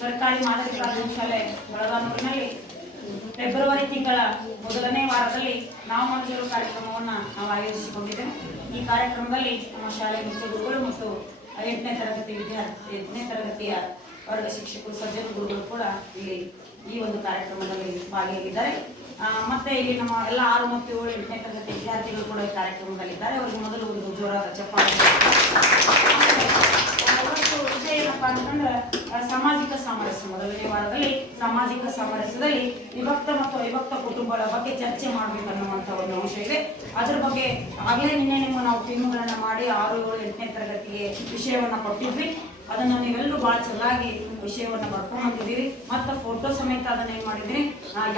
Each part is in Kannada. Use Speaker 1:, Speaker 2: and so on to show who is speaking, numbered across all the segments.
Speaker 1: ಸರ್ಕಾರಿ ಮಾದರಿ ಪ್ರಾಥಮಿಕ ಶಾಲೆ ಬೆಳಗಾನೂರಿನಲ್ಲಿ ಫೆಬ್ರವರಿ ತಿಂಗಳ ಮೊದಲನೇ ವಾರದಲ್ಲಿ ನಾವು ಮಾಡುತ್ತಿರುವ ಕಾರ್ಯಕ್ರಮವನ್ನು ನಾವು ಆಯೋಜಿಸಿಕೊಂಡಿದ್ದೇವೆ. ಈ ಕಾರ್ಯಕ್ರಮದಲ್ಲಿ ನಮ್ಮ ಶಾಲೆ ಮುಖ್ಯ ಗುರುಗಳು ಮತ್ತು ಎಂಟನೇ ತರಗತಿ ವಿದ್ಯಾರ್ಥಿ, ಎಂಟನೇ ತರಗತಿಯ ವರ್ಗ ಶಿಕ್ಷಕರು ಸಜ್ಜನ ಗುರುಗಳು ಕೂಡ ಇಲ್ಲಿ ಈ ಒಂದು ಕಾರ್ಯಕ್ರಮದಲ್ಲಿ ಭಾಗಿಯಾಗಿದ್ದಾರೆ. ಮತ್ತೆ ಇಲ್ಲಿ ನಮ್ಮ ಎಲ್ಲ ಆರು ಮತ್ತು ಏಳು ಎಂಟನೇ ತರಗತಿ ವಿದ್ಯಾರ್ಥಿಗಳು ಕೂಡ ಈ ಕಾರ್ಯಕ್ರಮದಲ್ಲಿದ್ದಾರೆ. ಅವರಿಗೆ ಮೊದಲು ಒಂದು ಜೋರಾದ ಚಪ್ಪಾಳೆ ಇವತ್ತು ವಿಷಯ ಏನಪ್ಪಾ ಅಂತಂದ್ರೆ ಸಾಮಾಜಿಕ ಸಾಮರಸ್ಯ. ಮೊದಲನೇ ವಾರದಲ್ಲಿ ಸಾಮಾಜಿಕ ಸಾಮರಸ್ಯದಲ್ಲಿ ವಿಭಕ್ತ ಮತ್ತು ಅವಿಭಕ್ತ ಕುಟುಂಬಗಳ ಬಗ್ಗೆ ಚರ್ಚೆ ಮಾಡ್ಬೇಕನ್ನುವಂತ ಒಂದು ಅಂಶ ಇದೆ. ಅದ್ರ ಬಗ್ಗೆ ಆಗಲೇ ನಿನ್ನೆ ನಿಮ್ಮ ನಾವು ಟೀಮ್ಗಳನ್ನ ಮಾಡಿ ಆರು ಏಳು ಎಂಟನೇ ತರಗತಿಗೆ ವಿಷಯವನ್ನ ಕೊಟ್ಟಿದ್ವಿ. ಅದನ್ನ ನೀವೆಲ್ಲರೂ ಬಹಳ ಚೆನ್ನಾಗಿ ವಿಷಯವನ್ನ ಬರ್ಕೊಂಡು ಬಂದಿದ್ದೀರಿ ಮತ್ತೆ ಫೋಟೋ ಸಮೇತ ಅದನ್ನ ಏನ್ ಮಾಡಿದ್ರಿ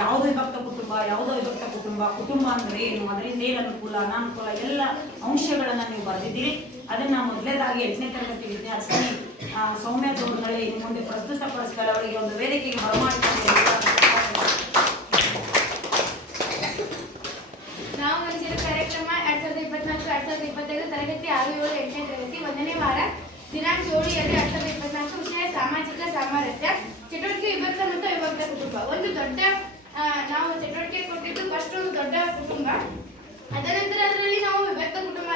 Speaker 1: ಯಾವ್ದು ವಿಭಕ್ತ ಕುಟುಂಬ, ಯಾವುದೋ ವಿಭಕ್ತ ಕುಟುಂಬ ಕುಟುಂಬ ಅಂದ್ರೆ ಏನು? ಅದರಿಂದ ಏನು ಅನುಕೂಲ, ಅನಾನುಕೂಲ, ಎಲ್ಲ ಅಂಶಗಳನ್ನ ನೀವು ಬರೆದಿದ್ದೀರಿ. ಅದನ್ನ ಮೊದಲೇದಾಗಿ ಎಂಟನೇ ತರಗತಿ ವಿದ್ಯಾರ್ಥಿನಿ ಸೌಮ್ಯ ದೋರ್ನಳ್ಳಿ ಇನ್ನು ಮುಂದೆ ಪುರಸ್ಕಾರ ಅವರಿಗೆ ಒಂದು ವೇದಿಕೆಗೆ ಬರಮಾಡಿಕೊಂಡು
Speaker 2: ನಾವು ಮನುಷ್ಯರ ಕಾರ್ಯಕ್ರಮ ಸಾವಿರದ ಸಾವಿರದ ಇಪ್ಪತ್ತೈದು ತರಗತಿ ಆರು ಎಂಟನೇ ತರಗತಿ ದಿನಾಂಕ ಎರಡು ಸಾಮಾಜಿಕ ಚಟುವಟಿಕೆ ವಿಭಕ್ತ ಕುಟುಂಬ. ಒಂದು ದೊಡ್ಡ ನಾವು ಚಟುವಟಿಕೆ ಕೊಟ್ಟಿದ್ದು ಫಸ್ಟ್ ದೊಡ್ಡ ಕುಟುಂಬ. ಅದನಂತರ ಅದರಲ್ಲಿ ನಾವು ವಿಭಕ್ತ ಕುಟುಂಬ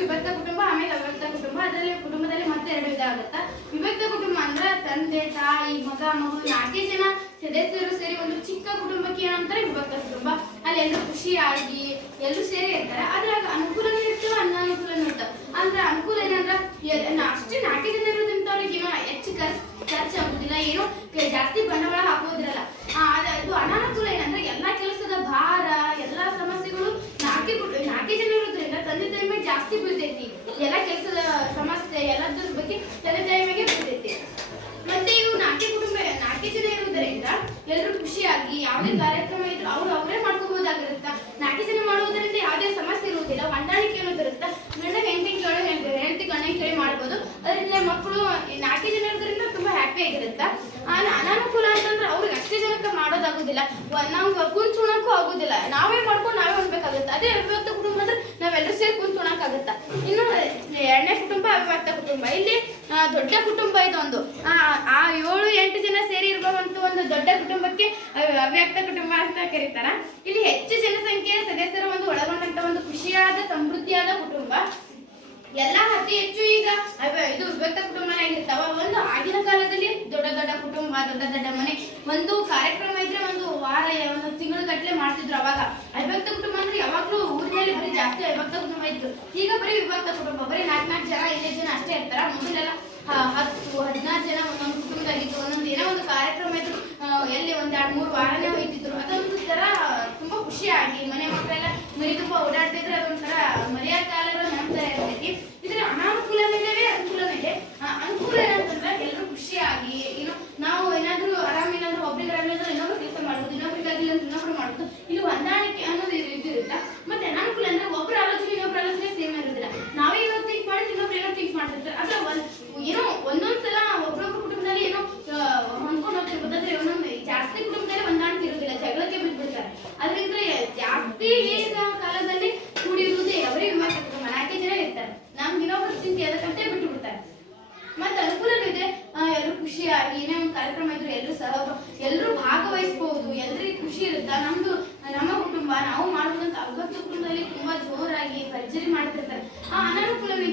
Speaker 2: ವಿಭಕ್ತ ಕುಟುಂಬ, ಆಮೇಲೆ ಅವಿಭಕ್ತ ಕುಟುಂಬ, ಅದರಲ್ಲಿ ಕುಟುಂಬದಲ್ಲಿ ಮತ್ತೆ ಎರಡು ವಿಧ ಆಗುತ್ತಾ ವಿಭಕ್ತ ಕುಟುಂಬ ಅಂದ್ರೆ ತಂದೆ, ತಾಯಿ, ಮಗ ಮಗು ನಾಲ್ಕೇ ಜನ ಸದಸ್ಯರು ಸೇರಿ ಒಂದು ಚಿಕ್ಕ ಕುಟುಂಬಕ್ಕೆ ಏನಂತಾರೆ ವಿಭಕ್ತ ಕುಟುಂಬ. ಅಲ್ಲಿ ಎಲ್ಲರೂ ಖುಷಿಯಾಗಿ ಎಲ್ಲರೂ ಸೇರಿ ಇರ್ತಾರೆ. ಅದ್ರಾಗ ಅನುಕೂಲನೂ ಇರ್ತವೆ, ಅನಾನುಕೂಲನೂ ಇರ್ತವೆ. ಅಂದ್ರೆ ಅನುಕೂಲ ಏನಂದ್ರೆ ಅಷ್ಟೇ ನಾಲ್ಕೇ ಜನ ಇರೋದ್ರಿಂದ ಅವ್ರಿಗೆ ಏನೋ ಹೆಚ್ಚು ಖರ್ಚು ಖರ್ಚು ಆಗುದಿಲ್ಲ ಏನೋ ಕ- ಜಾಸ್ತಿ ಬಂಡವಾಳ ಹಾಕೋದಿರಲ್ಲ ಆ, ಅದ- ಇದು ಅನಾನುಕೂಲ ಏನಂದ್ರೆ ಎಲ್ಲಾ ಕೆಲಸದ ಭಾರ ಎಲ್ಲಾ ಸಮಸ್ಯೆಗಳು ನಾಲ್ಕೇ ಕುಟ- ನಾಲ್ಕೇ ಜನ ಇರೋದ್ರಿಂದ ತಂದೆ ತಾಯಿ ಮೇಲೆ ಜಾಸ್ತಿ ಬೀಳ್ತೈತಿ ಎಲ್ಲ ಕೆಲಸದ ಸಮಸ್ಯೆ ಎಲ್ಲದ್ರ ಬಗ್ಗೆ ತಂದೆ ತಾಯಿ ಮೇಲೆ ಬೀಳ್ತೈತಿ ಮತ್ತೆ ಇವು ನಾಲ್ಕೇ ಕುಟುಂಬ ನಾಲ್ಕೇ ಜನ ಇರುವುದರಿಂದ ಖುಷಿಯಾಗಿ ಯಾವುದೇ ಕಾರ್ಯಕ್ರಮ ಇದ್ರು ಅವ್ರು ಅವರೇ ಮಾಡ್ಕೋಬಹುದಾಗಿರುತ್ತ? ನಾಟಿ ಜನ ಮಾಡುವುದರಿಂದ ಯಾವುದೇ ಸಮಸ್ಯೆ ಇರುವುದಿಲ್ಲ ಹೊಂದಾಣಿಕೆ ಅನ್ನೋದಿರುತ್ತ ಗಂಡ ಹೆಂಡತಿ ಕೇಳೋ ಹೆಂಡತಿ ಗಂಡ ಕೇಳಿ ಮಾಡ್ಬೋದು. ಅದರಿಂದ ಮಕ್ಕಳು ನಾಲ್ಕೇ ಜನ ಇರೋದ್ರಿಂದ ತುಂಬಾ ಹ್ಯಾಪಿ ಆಗಿರುತ್ತ? ಅನಾನುಕೂಲ ಅಂತಂದ್ರೆ ಅವ್ರಿಗೆ ಅಷ್ಟೇ ಜನಕ್ಕೆ ಮಾಡೋದಾಗುದಿಲ್ಲ. ನಾವು ಕುಂತ್ ಉಣಕ್ಕೂ ಆಗುದಿಲ್ಲ. ನಾವೇ ಮಾಡ್ಕೊಂಡು ನಾವೇ ಉಣ್ಬೇಕಾಗುತ್ತೆ ಅದೇ ಅವಿಭಕ್ತ ಕುಟುಂಬ ಅಂದ್ರೆ ನಾವೆಲ್ಲರೂ ಸೇರಿ ಕುಂತ್ ಉಣಕ್ಕಾಗತ್ತ ಇನ್ನು ಎರಡನೇ ಕುಟುಂಬ ಅವಿಭಕ್ತ ಕುಟುಂಬ. ಇಲ್ಲಿ ದೊಡ್ಡ ಕುಟುಂಬ ಇದೊಂದು. ಆ ಏಳು, ಎಂಟು ಜನ ಸೇರಿ ಇರುವಂತ ಒಂದು ದೊಡ್ಡ ಕುಟುಂಬಕ್ಕೆ ಅವ್- ಅವ್ಯಕ್ತ ಕುಟುಂಬ ಅಂತ ಕರೀತಾರ. ಇಲ್ಲಿ ಹೆಚ್ಚು ಜನಸಂಖ್ಯೆಯ ಸದಸ್ಯರು ಒಂದು ಒಳಗೊಂಡಂತ ಒಂದು ಖುಷಿಯಾದ, ಸಮೃದ್ಧಿಯಾದ ಕುಟುಂಬ. ಎಲ್ಲ ಅತಿ ಹೆಚ್ಚು ಈಗ ಇದು ವಿಭಕ್ತ ಕುಟುಂಬ ಆಗಿರ್ತಾವ ಒಂದು ಆಗಿನ ಕಾಲದಲ್ಲಿ ದೊಡ್ಡ ದೊಡ್ಡ ಕುಟುಂಬ, ದೊಡ್ಡ ದೊಡ್ಡ ಮನೆ. ಒಂದು ಕಾರ್ಯಕ್ರಮ ಇದ್ರೆ ಒಂದು ವಾರ, ಒಂದು ತಿಂಗಳು ಗಟ್ಟಲೆ ಮಾಡ್ತಿದ್ರು ಅವಾಗ ಅವಿಭಕ್ತ ಕುಟುಂಬ ಅಂದ್ರೆ ಯಾವಾಗ್ಲೂ ಊರಿನಲ್ಲಿ ಬರೀ ಜಾಸ್ತಿ ಅವಿಭಕ್ತ ಕುಟುಂಬ ಇತ್ತು ಈಗ ಬರೀ ವಿಭಕ್ತ ಕುಟುಂಬ ಬರೀ ನಾಲ್ಕು ನಾಲ್ಕು ಜನ, ಐದೈದು ಜನ ಅಷ್ಟೇ ಇರ್ತಾರ. ಮೊದಲೆಲ್ಲ ಹತ್ತು, ಹದಿನಾರು ಜನ ಒಂದೊಂದು ಕುಟುಂಬದಾಗಿತ್ತು ಒಂದೊಂದು ಏನೋ ಒಂದು ಕಾರ್ಯಕ್ರಮ ಇದ್ರು ಎಲ್ಲಿ ಒಂದ್ ಎರಡ್ ಮೂರು ವಾರನೇ ಹೋಯ್ತಿದ್ರು ಅದೊಂದು ತರ ತುಂಬಾ ಖುಷಿಯಾಗಿ ಮನೆ ಮಕ್ಕಳೆಲ್ಲ ಮರಿ ತುಂಬ ಓಡಾಡ್ತಿದ್ರೆ ಅದೊಂಥರ ಮರ್ಯಾದ ಕಾಲರು ನಂತರ ಇರ್ತೈತಿ ಇದ್ರ ಅನಾನುಕೂಲನೂ ಇದಾವೆ ಅನುಕೂಲನೂ ಇದೆ ಆ, ಅನುಕೂಲ ಏನಂತಂದ್ರೆ ಎಲ್ಲರೂ ಖುಷಿಯಾಗಿ ಏನು ನಾವು ಏನಾದ್ರೂ ಆರಾಮಿಲ್ಲಾಂದ್ರೆ ಒಬ್ರಿಗೆ ಆರಾಮಿಲ್ಲ ಇನ್ನೊಬ್ರು ಕೆಲಸ ಮಾಡ್ಬೋದು ಇನ್ನೊಬ್ರಿಗಾಗಿಲ್ಲ ಅಂದ್ರೆ ಇನ್ನೊಬ್ರು ಮಾಡ್ಬೋದು ಇಲ್ಲಿ ಹೊಂದಾಣಿಕೆ ಅನ್ನೋದು ಇದು ಇದು ಇರುತ್ತೆ ಮತ್ತೆ ಅನಾನುಕೂಲ ಅಂದ್ರೆ ಒಬ್ರ ಆಲೋಚನೆ ಇನ್ನೊಬ್ರ ಆಲೋಚನೆ ಸೇಮ್ ಇರೋದಿಲ್ಲ ನಾವೇ ಇವತ್ತು ಥಿಂಕ್ ಮಾಡಿದ್ರೆ ಇನ್ನೊಬ್ರು ಏನೋ ಥಿಂಕ್ ಮಾಡ್ತಿರ್ತಾರೆ ಅದ್ರ ಒಂದ್ ಏನೋ ಒಂದೊಂದ್ಸಲ ಒಬ್ರೊಬ್ರ ಕುಟುಂಬದಲ್ಲಿ ಏನೋ ಆ, ಹೊಂದ್ಕೊಂಡು ಹೋಗ್ತಿರ್ಬೋದು ಆದ್ರೆ ಒಂದೊಂದು ಜಾಸ್ತಿ ಕುಟುಂಬದಲ್ಲಿ ಹೊಂದಾಣಿಕೆ ಇರೋದಿಲ್ಲ ಜಗಳಕ್ಕೆ ಬಿದ್ಬಿಡ್ತಾರೆ ಅದರಿಂದ ಜಾಸ್ತಿ ಈಗ ಕಾಲದಲ್ಲಿ ಕೂಡಿರುವುದೇ ಅವರೇ ವಿಮಾನ ಕುಟುಂಬ ನಾಲ್ಕೇ ಜನ ಇರ್ತಾರೆ. ನಮ್ಗೆ ಇನ್ನೊಬ್ರ ಚಿಂತೆ ಅದಕ್ಕಂತೆ ಬಿಟ್ಟು ಬಿಡ್ತಾರೆ ಮತ್ತೆ ಅನುಕೂಲನೂ ಇದೆ. ಎಲ್ಲರೂ ಖುಷಿಯಾಗಿ ಏನೇ ಒಂದು ಕಾರ್ಯಕ್ರಮ ಇದ್ರು ಎಲ್ಲರೂ ಸಹ ಎಲ್ಲರೂ ಭಾಗವಹಿಸಬಹುದು ಎಲ್ಲರಿಗೂ ಖುಷಿ ಇರುತ್ತಾ? ನಮ್ದು, ನಮ್ಮ ಕುಟುಂಬ, ನಾವು ಮಾಡುವಂತ ಅವಿಭಕ್ತ ಕುಟುಂಬದಲ್ಲಿ ತುಂಬಾ ಜೋರಾಗಿ ಭರ್ಜರಿ ಮಾಡ್ತಿರ್ತಾರೆ. ಆ ಅನಾನುಕೂಲನೂ